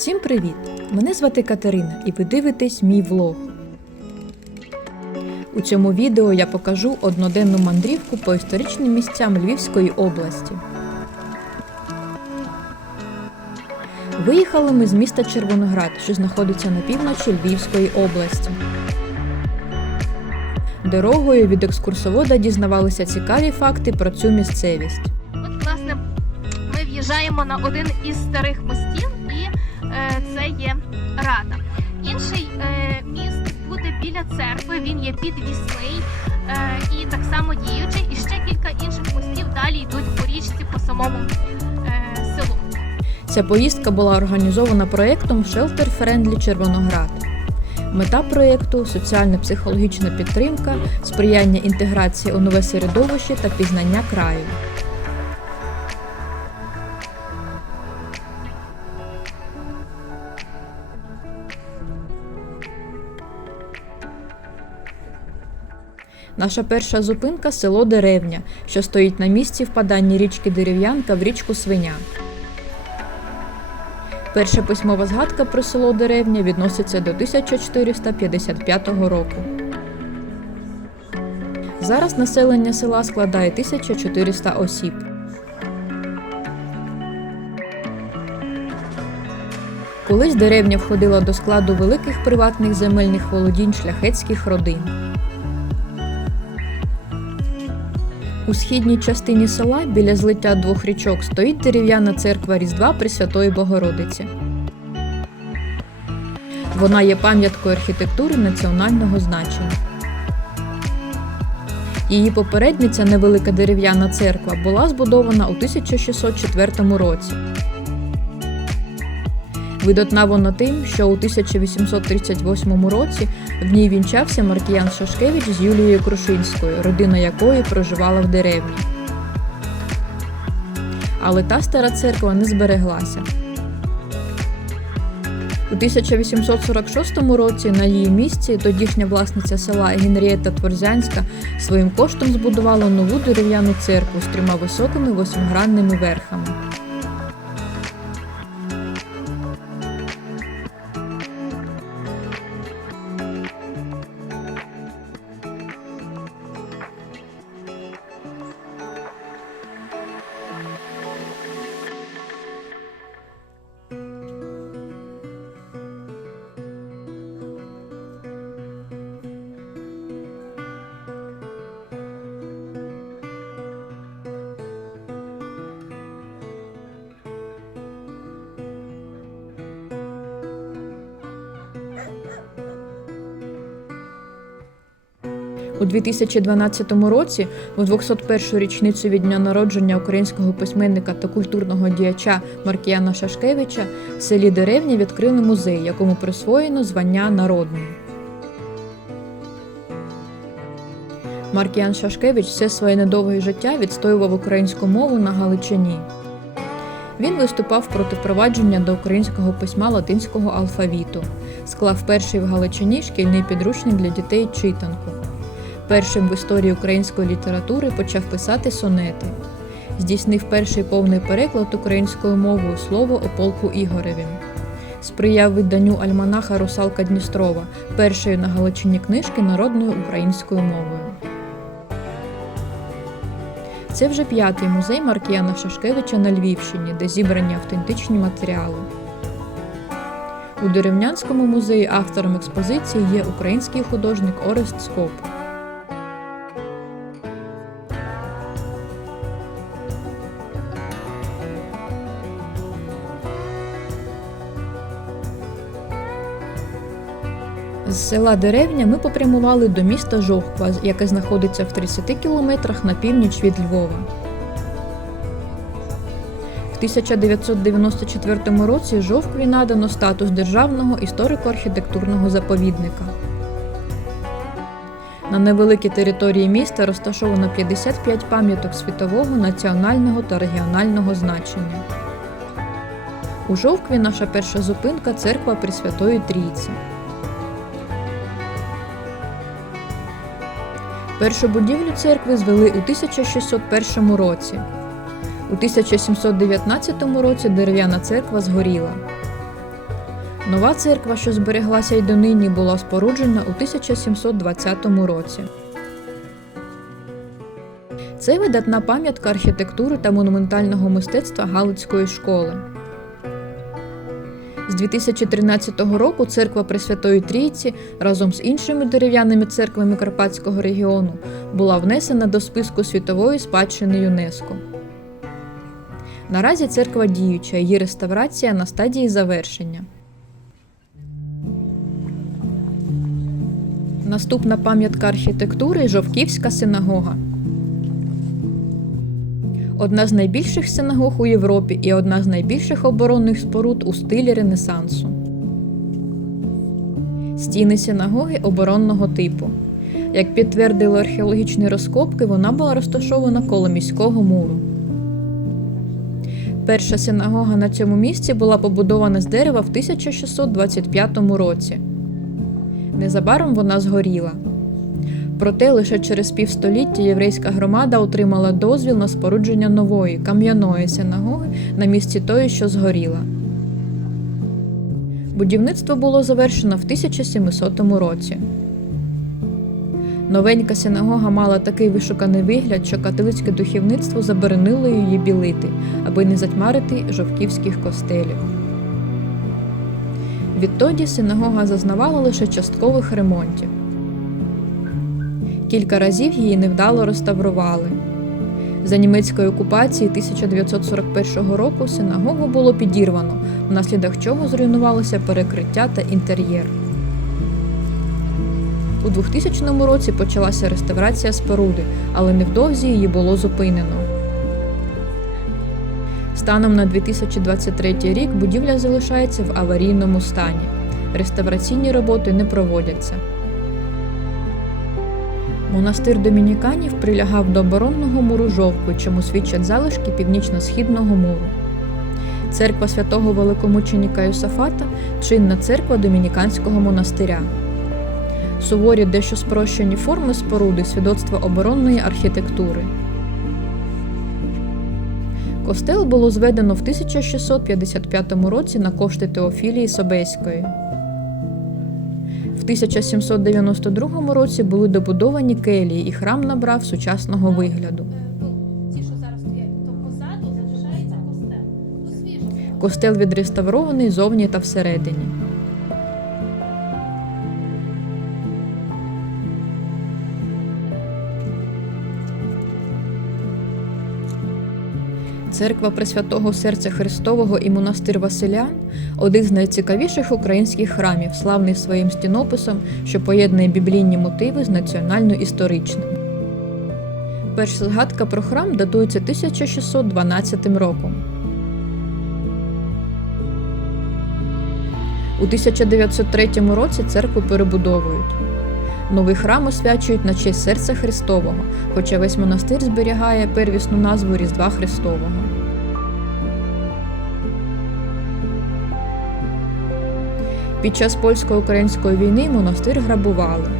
Всім привіт! Мене звати Катерина і ви дивитесь мій влог. У цьому відео я покажу одноденну мандрівку по історичним місцям Львівської області. Виїхали ми з міста Червоноград, що знаходиться на півночі Львівської області. Дорогою від екскурсовода дізнавалися цікаві факти про цю місцевість. От, власне, ми в'їжджаємо на один із старих мостів, це є Рада. Інший е, міст буде біля церкви, він є підвісний е, і так само діючий. І ще кілька інших мостів далі йдуть по річці по самому е, селу. Ця поїздка була організована проєктом Shelter Friendly Червоноград. Мета проєкту соціально-психологічна підтримка, сприяння інтеграції у нове середовище та пізнання краю. Наша перша зупинка село Деревня, що стоїть на місці впадання річки Дерев'янка в річку Свиня. Перша письмова згадка про село Деревня відноситься до 1455 року. Зараз населення села складає 1400 осіб. Колись деревня входила до складу великих приватних земельних володінь шляхетських родин. У східній частині села біля злиття двох річок стоїть дерев'яна церква Різдва Пресвятої Богородиці. Вона є пам'яткою архітектури національного значення. Її попередниця невелика дерев'яна церква була збудована у 1604 році. Видатна вона тим, що у 1838 році в ній вінчався Маркіян Шашкевич з Юлією Крушинською, родина якої проживала в деревні. Але та стара церква не збереглася. У 1846 році на її місці тодішня власниця села Генрієта Творзянська своїм коштом збудувала нову дерев'яну церкву з трьома високими восьмигранними верхами. У 2012 році, у 201-ю річницю від дня народження українського письменника та культурного діяча Маркіяна Шашкевича, в селі Деревня відкрили музей, якому присвоєно звання народний. Маркіян Шашкевич все своє недовге життя відстоював українську мову на Галичині. Він виступав проти впровадження до українського письма латинського алфавіту, склав перший в Галичині шкільний підручник для дітей читанку. Першим в історії української літератури почав писати сонети. Здійснив перший повний переклад українською мовою слово о полку Ігореві. Сприяв виданню альманаха Русалка Дністрова, першої на Галичині книжки народною українською мовою. Це вже п'ятий музей Маркіяна Шашкевича на Львівщині, де зібрані автентичні матеріали. У Деревнянському музеї автором експозиції є український художник Орест Скоп. Села Деревня ми попрямували до міста Жовква, яке знаходиться в 30 кілометрах на північ від Львова. В 1994 році Жовкві надано статус державного історико-архітектурного заповідника. На невеликій території міста розташовано 55 пам'яток світового, національного та регіонального значення. У Жовкві наша перша зупинка церква Пресвятої Трійці. Першу будівлю церкви звели у 1601 році. У 1719 році дерев'яна церква згоріла. Нова церква, що збереглася й донині, була споруджена у 1720 році. Це видатна пам'ятка архітектури та монументального мистецтва Галицької школи. З 2013 року церква Пресвятої Трійці разом з іншими дерев'яними церквами Карпатського регіону була внесена до списку світової спадщини ЮНЕСКО. Наразі церква діюча, її реставрація на стадії завершення. Наступна пам'ятка архітектури Жовківська синагога. Одна з найбільших синагог у Європі і одна з найбільших оборонних споруд у стилі Ренесансу. Стіни синагоги оборонного типу. Як підтвердили археологічні розкопки, вона була розташована коло міського муру. Перша синагога на цьому місці була побудована з дерева в 1625 році. Незабаром вона згоріла. Проте лише через півстоліття єврейська громада отримала дозвіл на спорудження нової кам'яної синагоги на місці тої, що згоріла. Будівництво було завершено в 1700 році. Новенька синагога мала такий вишуканий вигляд, що католицьке духовництво заборонило її білити, аби не затьмарити жовківських костелів. Відтоді синагога зазнавала лише часткових ремонтів. Кілька разів її невдало реставрували. За німецької окупації 1941 року синагогу було підірвано, внаслідок чого зруйнувалося перекриття та інтер'єр. У 2000 році почалася реставрація споруди, але невдовзі її було зупинено. Станом на 2023 рік будівля залишається в аварійному стані. Реставраційні роботи не проводяться. Монастир домініканів прилягав до оборонного муру жовку, чому свідчать залишки північно-східного муру. Церква святого великомученика Йосафата чинна церква домініканського монастиря. Суворі дещо спрощені форми споруди свідоцтво оборонної архітектури. Костел було зведено в 1655 році на кошти Теофілії Собеської. В 1792 році були добудовані келії, і храм набрав сучасного вигляду. Ну. Костел відреставрований зовні та всередині. Церква Пресвятого Серця Христового і монастир Василян один з найцікавіших українських храмів, славний своїм стінописом, що поєднує біблійні мотиви з національно-історичним. Перша згадка про храм датується 1612 роком. У 1903 році церкву перебудовують. Новий храм освячують на честь серця Христового, хоча весь монастир зберігає первісну назву Різдва Христового. Під час польсько-української війни монастир грабували.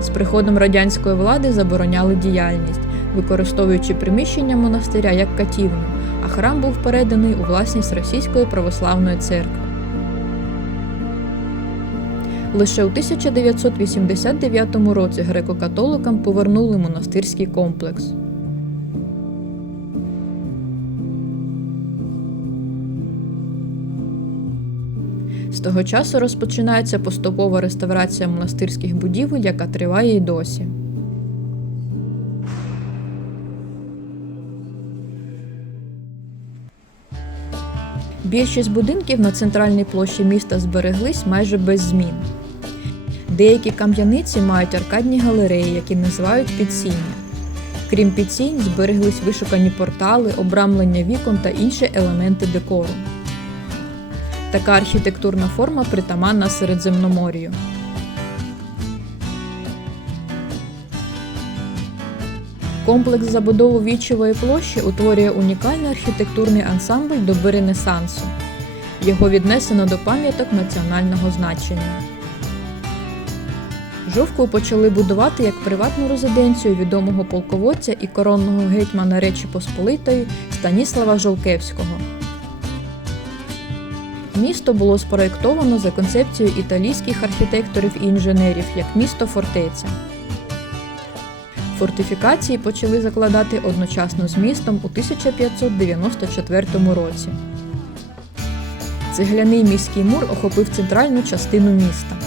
З приходом радянської влади забороняли діяльність, використовуючи приміщення монастиря як катівню, а храм був переданий у власність Російської православної церкви. Лише у 1989 році греко-католикам повернули монастирський комплекс. З того часу розпочинається поступова реставрація монастирських будівель, яка триває й досі. Більшість будинків на центральній площі міста збереглись майже без змін. Деякі кам'яниці мають аркадні галереї, які називають підсіння. Крім підсінь, збереглись вишукані портали, обрамлення вікон та інші елементи декору. Така архітектурна форма притаманна Середземномор'ю. Комплекс забудови Вічової площі утворює унікальний архітектурний ансамбль доби Ренесансу. Його віднесено до пам'яток національного значення. Жовку почали будувати як приватну резиденцію відомого полководця і коронного гетьмана Речі Посполитої Станіслава Жолкевського. Місто було спроєктовано за концепцією італійських архітекторів і інженерів як місто фортеця. Фортифікації почали закладати одночасно з містом у 1594 році. Цегляний міський мур охопив центральну частину міста.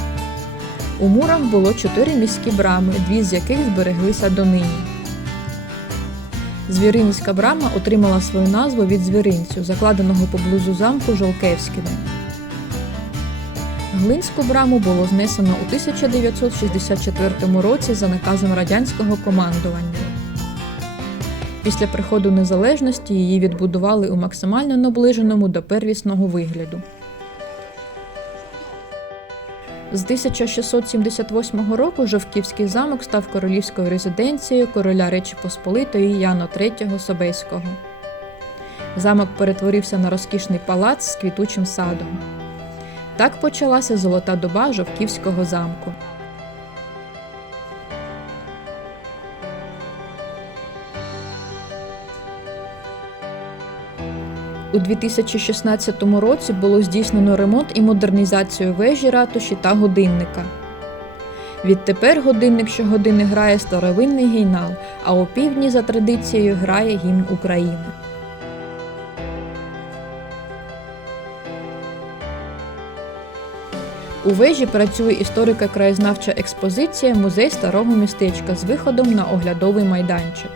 У мурах було чотири міські брами, дві з яких збереглися донині. Звіринська брама отримала свою назву від звіринцю, закладеного поблизу замку Жолкевськими. Глинську браму було знесено у 1964 році за наказом радянського командування. Після приходу незалежності її відбудували у максимально наближеному до первісного вигляду. З 1678 року Жовківський замок став королівською резиденцією короля Речі Посполитої Яна III Собеського. Замок перетворився на розкішний палац з квітучим садом. Так почалася золота доба Жовківського замку. У 2016 році було здійснено ремонт і модернізацію вежі ратуші та годинника. Відтепер годинник щогодини грає старовинний гейнал, а о півдні за традицією грає гімн України. У вежі працює історико-краєзнавча експозиція Музей старого містечка з виходом на оглядовий майданчик.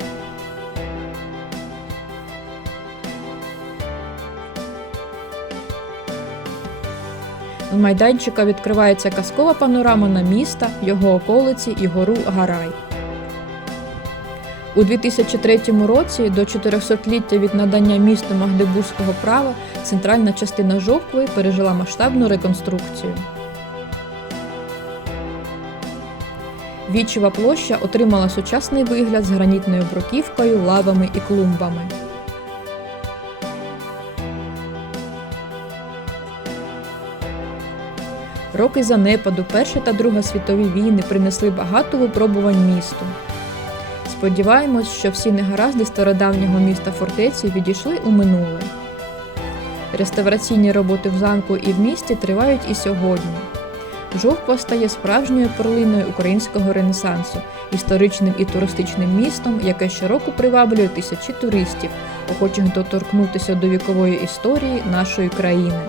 Майданчика відкривається казкова панорама на міста, його околиці і гору Гарай. У 2003 році до 400-ліття від надання місту Магдебурзького права центральна частина Жовкви пережила масштабну реконструкцію. Вічева площа отримала сучасний вигляд з гранітною бруківкою, лавами і клумбами. Роки занепаду Перша та Друга світові війни принесли багато випробувань місту. Сподіваємось, що всі негаразди стародавнього міста фортеці відійшли у минуле. Реставраційні роботи в замку і в місті тривають і сьогодні. Жовква стає справжньою перлиною українського ренесансу, історичним і туристичним містом, яке щороку приваблює тисячі туристів, охочих доторкнутися до вікової історії нашої країни.